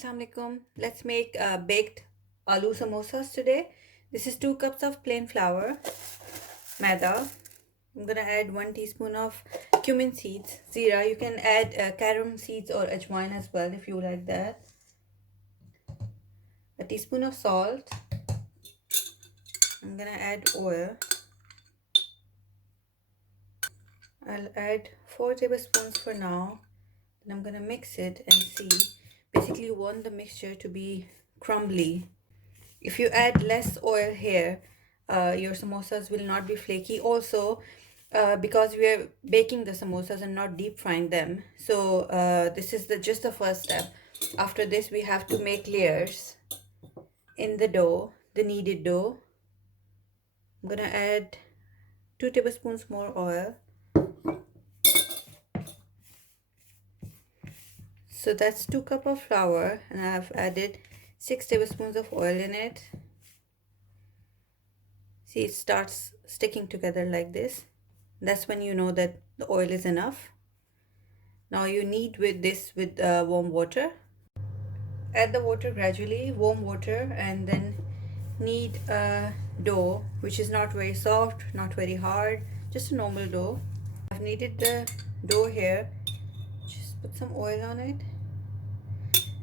Assalamu alaikum. Let's make baked aloo samosas today. This is 2 cups of plain flour, maida. I'm gonna add 1 teaspoon of cumin seeds, zira. You can add carom seeds or ajwain as well if you like that. A teaspoon of salt. I'm gonna add oil. I'll add 4 tablespoons for now. Then I'm gonna mix it and see. Basically, you want the mixture to be crumbly. If you add less oil here, your samosas will not be flaky. Also, because we are baking the samosas and not deep frying them, so this is just the first step. After this, we have to make layers in the dough, the kneaded dough. I'm gonna add 2 tablespoons more oil. So that's 2 cups of flour, and I've added 6 tablespoons of oil in it. See, it starts sticking together like this. That's when you know that the oil is enough. Now you knead with this with warm water. Add the water gradually, warm water, and then knead a dough which is not very soft, not very hard, just a normal dough. I've kneaded the dough here. Just put some oil on it,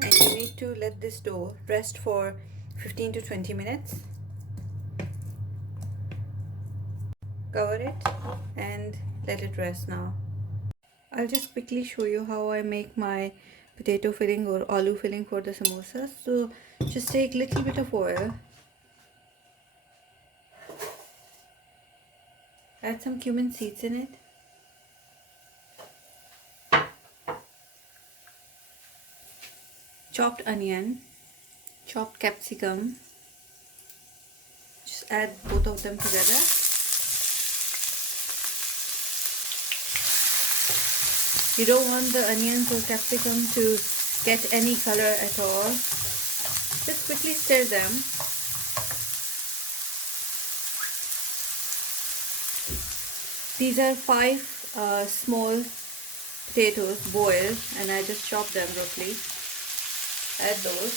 and you need to let this dough rest for 15 to 20 minutes. Cover it and let it rest now. I'll just quickly show you how I make my potato filling or aloo filling for the samosas. So just take a little bit of oil, add some cumin seeds in it, chopped onion, chopped capsicum, just add both of them together. You don't want the onions or capsicum to get any color at all. Just quickly stir them. These are 5 small potatoes boiled, and I just chopped them roughly. Add those.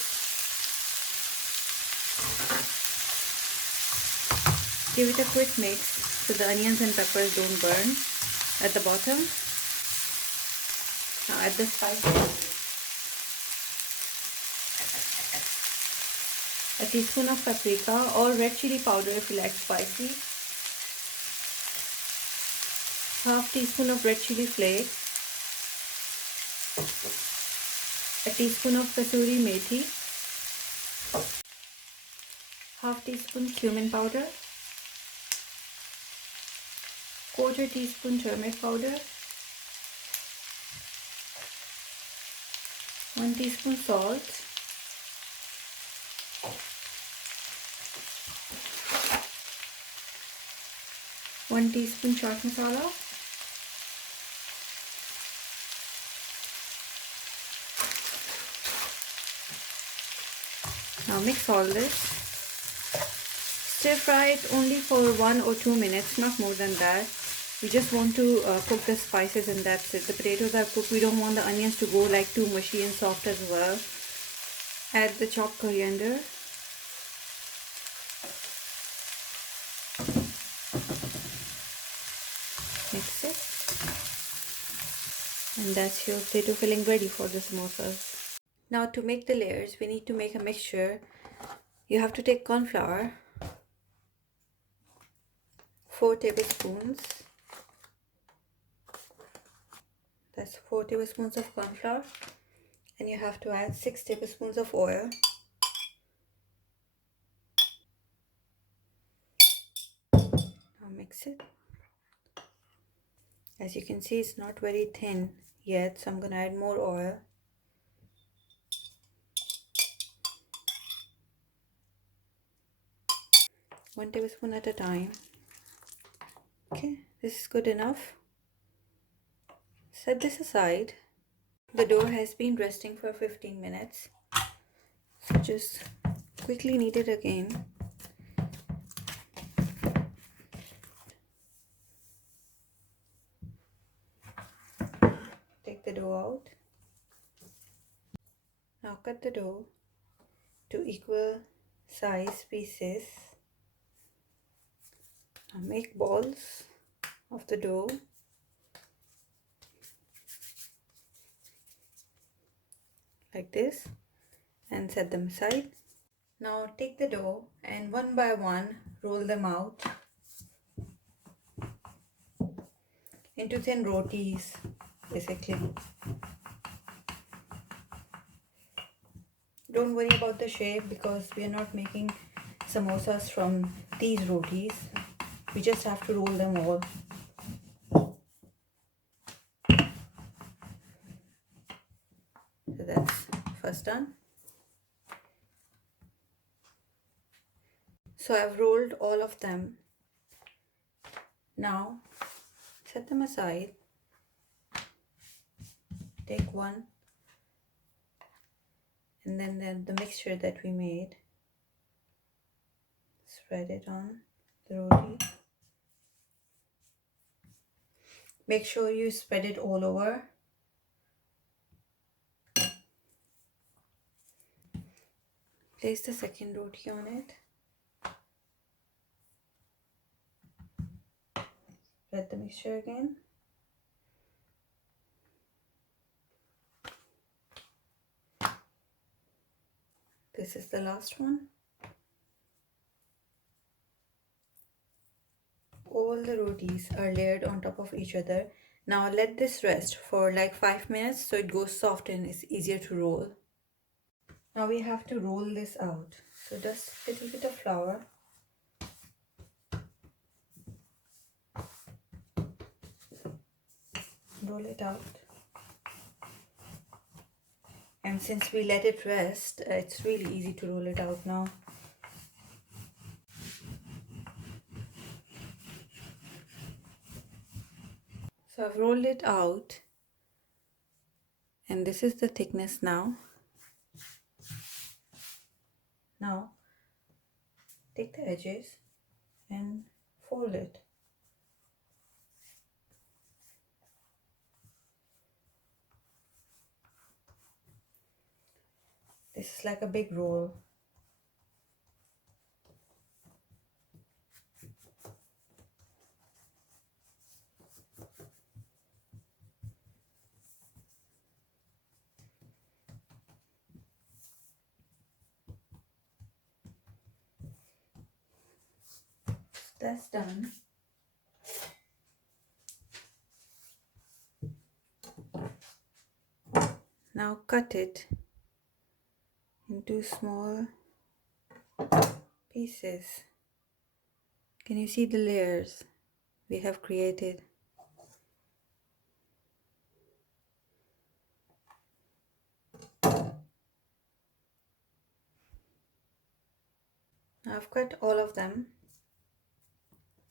Give it a quick mix so the onions and peppers don't burn at the bottom. Now add the spices. A teaspoon of paprika or red chili powder if you like spicy. Half teaspoon of red chili flakes. A teaspoon of kasuri methi. Half teaspoon cumin powder. Quarter teaspoon turmeric powder. 1 teaspoon salt. One teaspoon chaat masala. Now mix all this. Stir fry it only for 1 or 2 minutes, not more than that. We just want to cook the spices, and that's it. The potatoes are cooked. We don't want the onions to go like too mushy and soft as well. Add the chopped coriander. Mix it. And that's your potato filling ready for the samosas. Now to make the layers, we need to make a mixture. You have to take corn flour, 4 tablespoons. That's 4 tablespoons of corn flour. And you have to add 6 tablespoons of oil. Now mix it. As you can see, it's not very thin yet, so I'm going to add more oil. One tablespoon at a time. Okay, this is good enough. Set this aside. The dough has been resting for 15 minutes. So just quickly knead it again. Take the dough out. Now cut the dough to equal size pieces. Now make balls of the dough. Like this, and set them aside. Now take the dough and one by one roll them out into thin rotis, basically. Don't worry about the shape because we are not making samosas from these rotis. We just have to roll them all. So that's first done. So I've rolled all of them. Now set them aside. Take one, and then the mixture that we made, spread it on the roti. Make sure you spread it all over. Place the second roti on it. Spread the mixture again. This is the last one. All the rotis are layered on top of each other. Now let this rest for like 5 minutes so it goes soft and it's easier to roll. Now we have to roll this out. So just a little bit of flour. Roll it out. And since we let it rest, it's really easy to roll it out now. So I've rolled it out, and this is the thickness now. Now take the edges and fold it. This is like a big roll. That's done. Now cut it into small pieces. Can you see the layers we have created? Now I've cut all of them.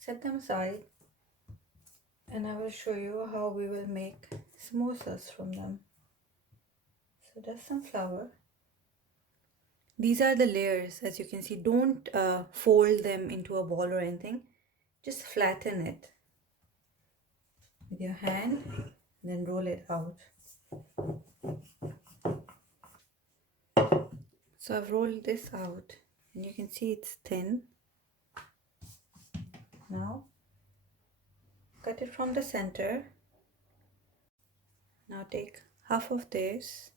Set them aside, and I will show you how we will make samosas from them. So just some flour. These are the layers, as you can see. Don't fold them into a ball or anything. Just flatten it with your hand, then roll it out. So I've rolled this out, and you can see it's thin. Now cut it from the center. Now take half of this.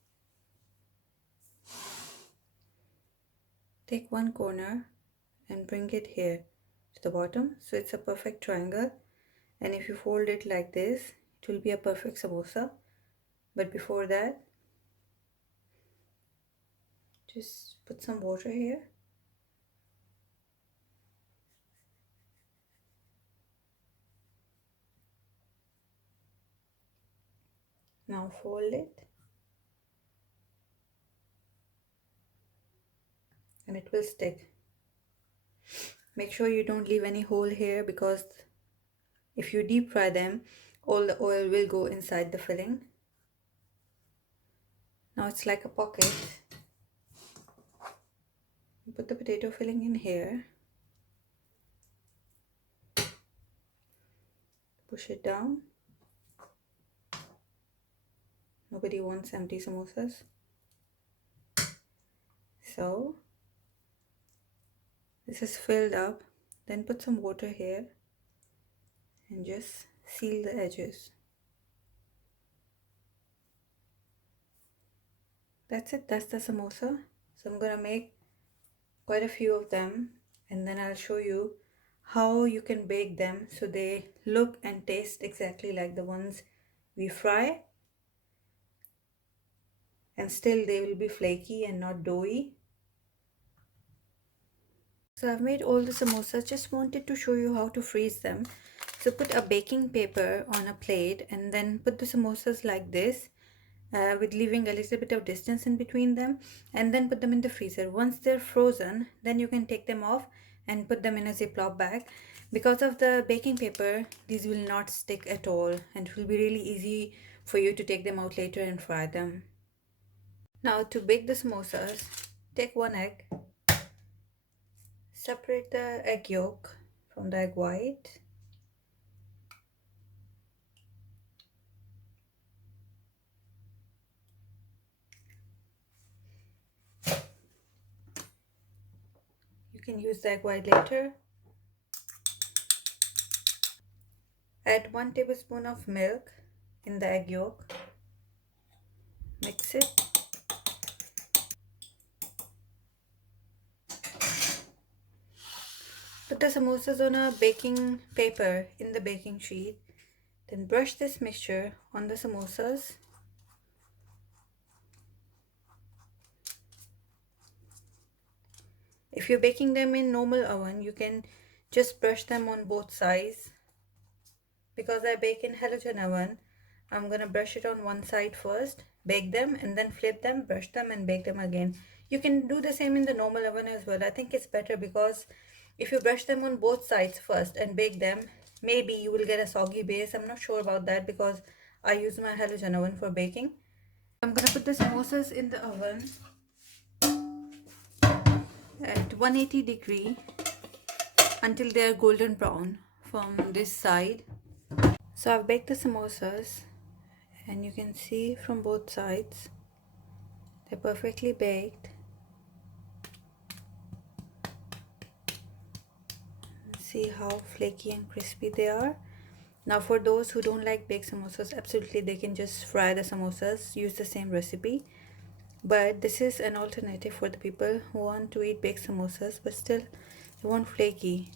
Take one corner and bring it here to the bottom, so it's a perfect triangle. And if you fold it like this, it will be a perfect samosa. But before that, just put some water here. Now fold it, and it will stick. Make sure you don't leave any hole here, because if you deep fry them, all the oil will go inside the filling. Now it's like a pocket. Put the potato filling in here. Push it down. Nobody wants empty samosas. so. This is filled up. Then put some water here and just seal the edges. That's it, that's the samosa. So I'm gonna make quite a few of them and then I'll show you how you can bake them so they look and taste exactly like the ones we fry, and still they will be flaky and not doughy. So I've made all the samosas, just wanted to show you how to freeze them. So put a baking paper on a plate and then put the samosas like this, with leaving a little bit of distance in between them, and then put them in the freezer. Once they're frozen, then you can take them off and put them in a Ziploc bag. Because of the baking paper, these will not stick at all and it will be really easy for you to take them out later and fry them. Now to bake the samosas, take one egg, separate the egg yolk from the egg white. You can use the egg white later. Add 1 tablespoon of milk in the egg yolk. Mix it. Put the samosas on a baking paper in the baking sheet. Then brush this mixture on the samosas. If you're baking them in normal oven, you can just brush them on both sides. Because I bake in halogen oven, I'm gonna brush it on one side first, bake them, and then flip them, brush them, and bake them again. You can do the same in the normal oven as well. I think it's better because if you brush them on both sides first and bake them, maybe you will get a soggy base. I'm not sure about that because I use my halogen oven for baking. I'm gonna put the samosas in the oven at 180 degree until they are golden brown from this side. So I've baked the samosas and you can see from both sides they're perfectly baked. See how flaky and crispy they are. Now for those who don't like baked samosas, absolutely they can just fry the samosas, use the same recipe. But this is an alternative for the people who want to eat baked samosas but still they want flaky.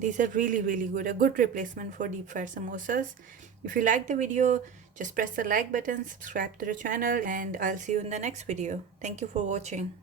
These are really good, a good replacement for deep fried samosas. If you like the video, just press the like button, subscribe to the channel, and I'll see you in the next video. Thank you for watching.